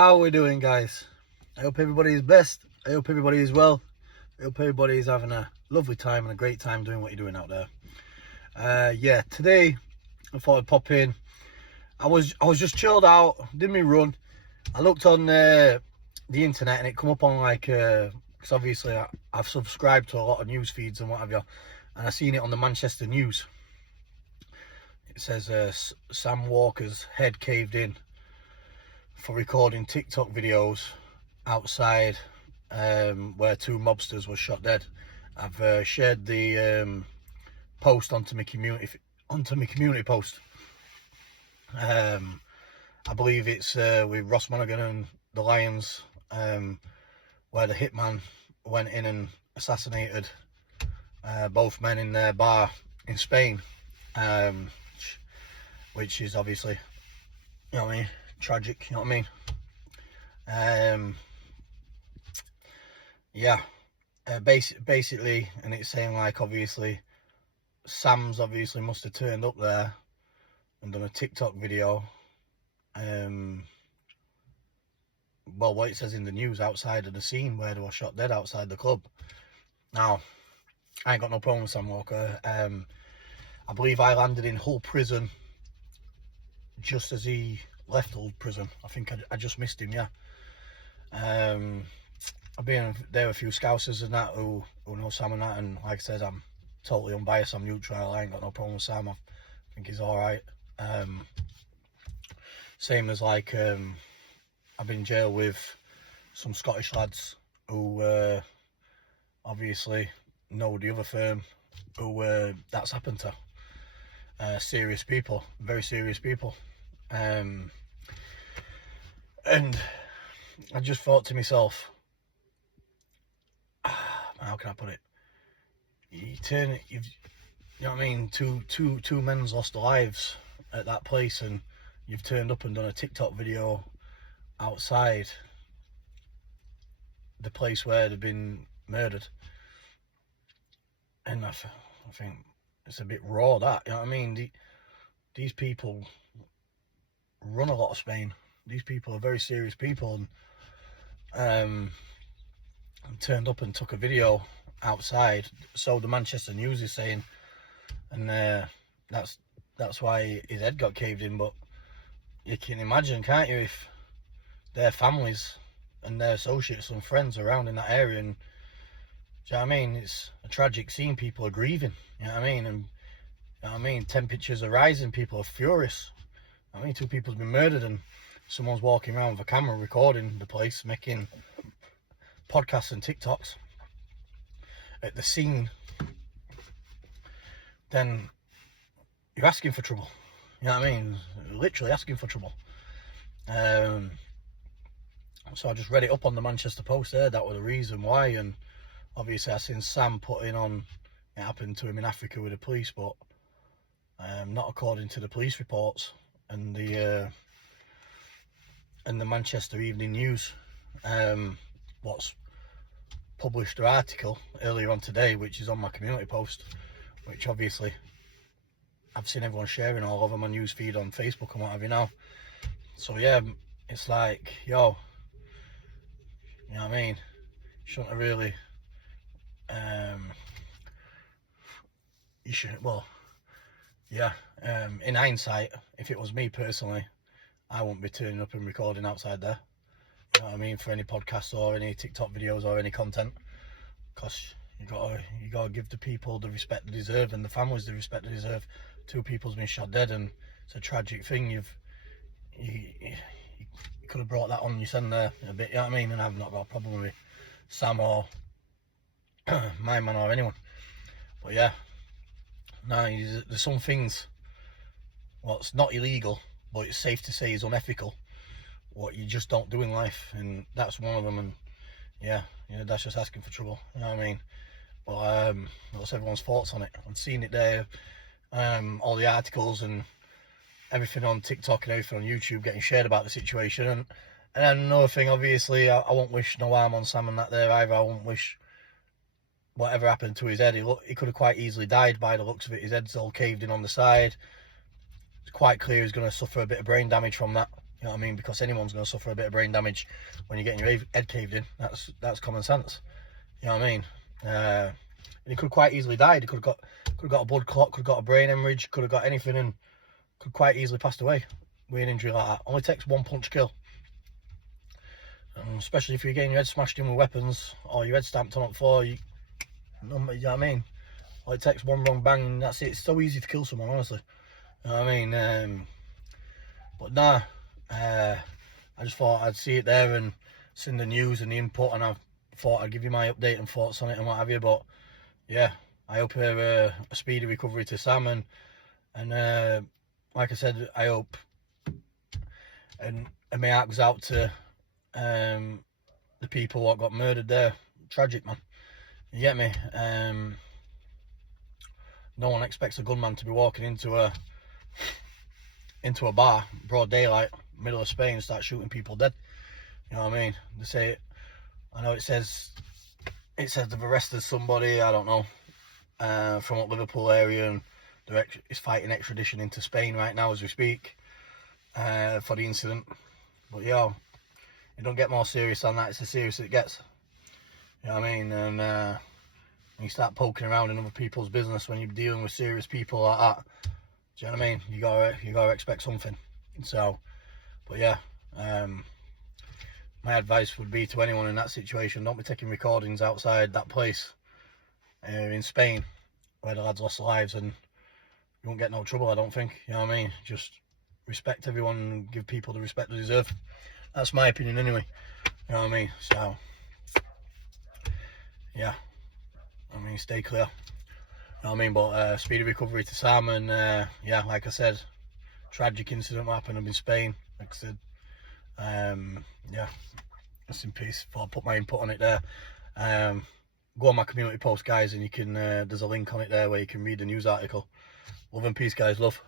How are we doing, guys? I hope everybody is blessed. I hope everybody is well. I hope everybody is having a lovely time and a great time doing what you're doing out there. Yeah, today I thought I'd pop in. I was just chilled out, did me run. I looked on the internet and it come up on like, because obviously I've subscribed to a lot of news feeds and what have you, and I seen it on the Manchester News. It says Sam Walker's head caved in for recording TikTok videos outside where two mobsters were shot dead. I've shared the post onto my community post. I believe it's with Ross Monaghan and the Lyons, where the hitman went in and assassinated both men in their bar in Spain, which is obviously, you know what I mean, tragic, you know what I mean. Yeah, basically, and it's saying like, obviously Sam's obviously must have turned up there and done a TikTok video. Well, what it says in the news, outside of the scene where they were shot dead outside the club. Now, I ain't got no problem with Sam Walker. I believe I landed in Hull prison just as he left Hull prison. I think I just missed him, yeah. I've been there with a few scousers and that who know Sam and that, and like I said, I'm totally unbiased, I'm neutral, I ain't got no problem with Sam, I think he's alright. Same as like, I've been in jail with some Scottish lads who obviously know the other firm who that's happened to. Serious people, very serious people. And I just thought to myself, how can I put it? You know what I mean? Two men's lost their lives at that place, and you've turned up and done a TikTok video outside the place where they've been murdered. And I think it's a bit raw, that, you know what I mean? These people run a lot of Spain. These people are very serious people, and turned up and took a video outside. So the Manchester News is saying, and that's why his head got caved in. But you can imagine, can't you, if their families and their associates and friends around in that area, and do you know what I mean? It's a tragic scene. People are grieving, you know what I mean? And you know what I mean? Temperatures are rising. People are furious. I mean, two people have been murdered, and someone's walking around with a camera recording the place, making podcasts and TikToks at the scene. Then you're asking for trouble. You know what I mean? Literally asking for trouble. So I just read it up on the Manchester Post there. That was the reason why. And obviously I seen Sam putting on it happened to him in Africa with the police, but not according to the police reports and the Manchester Evening News. What's published an article earlier on today, which is on my community post, which obviously I've seen everyone sharing all over my news feed on Facebook and what have you now. So yeah, it's like, yo, you know what I mean? Shouldn't have really, you should, well, yeah, in hindsight, if it was me personally, I wouldn't be turning up and recording outside there. You know what I mean? For any podcasts or any TikTok videos or any content, because you gotta give the people the respect they deserve and the families the respect they deserve. Two people's been shot dead, and it's a tragic thing. You could have brought that on your son there a bit, you know what I mean? And I've not got a problem with Sam or my man or anyone. But yeah, no, there's some things what's not illegal, but it's safe to say is unethical, what you just don't do in life, and that's one of them. And yeah, that's just asking for trouble, you know what I mean? But that's everyone's thoughts on it. I've seen it there, all the articles and everything on TikTok and everything on YouTube getting shared about the situation. And another thing, obviously, I won't wish no harm on Sam and that there either. I won't wish whatever happened to his head. He could have quite easily died by the looks of it. His head's all caved in on the side. It's quite clear he's going to suffer a bit of brain damage from that. You know what I mean? Because anyone's going to suffer a bit of brain damage when you're getting your head caved in. That's common sense. You know what I mean? And he could quite easily died. He could have got a blood clot, could have got a brain hemorrhage, could have got anything, and could quite easily passed away with an injury like that. Only takes one punch kill. Especially if you're getting your head smashed in with weapons or your head stamped on the floor. You know what I mean? All it takes one wrong bang and that's it. It's so easy to kill someone, honestly. You know what I mean? But nah, I just thought I'd see it there and send the news and the input, and I thought I'd give you my update and thoughts on it and what have you. But yeah, I hope you have a speedy recovery to Sam, and like I said, I hope and my heart goes out to the people what got murdered there. Tragic, man. You get me? No one expects a gunman to be walking into a bar, broad daylight, middle of Spain, and start shooting people dead. You know what I mean? They say, I know it says they've arrested somebody, I don't know, from up Liverpool area, and is fighting extradition into Spain right now as we speak, for the incident. But yo, it don't get more serious than that. It's as serious as it gets. You know what I mean? And when you start poking around in other people's business when you're dealing with serious people like that, do you know what I mean? You gotta expect something. So, but yeah, my advice would be to anyone in that situation: don't be taking recordings outside that place in Spain where the lads lost their lives, and you won't get no trouble, I don't think. You know what I mean? Just respect everyone and give people the respect they deserve. That's my opinion anyway. You know what I mean? So yeah, I mean, stay clear. You know what I mean? But speedy recovery to Sam, and yeah, like I said, tragic incident happened up in Spain. Like I said, yeah, rest in peace. I'll put my input on it there. Go on my community post, guys, and you can there's a link on it there where you can read the news article. Love and peace, guys. Love.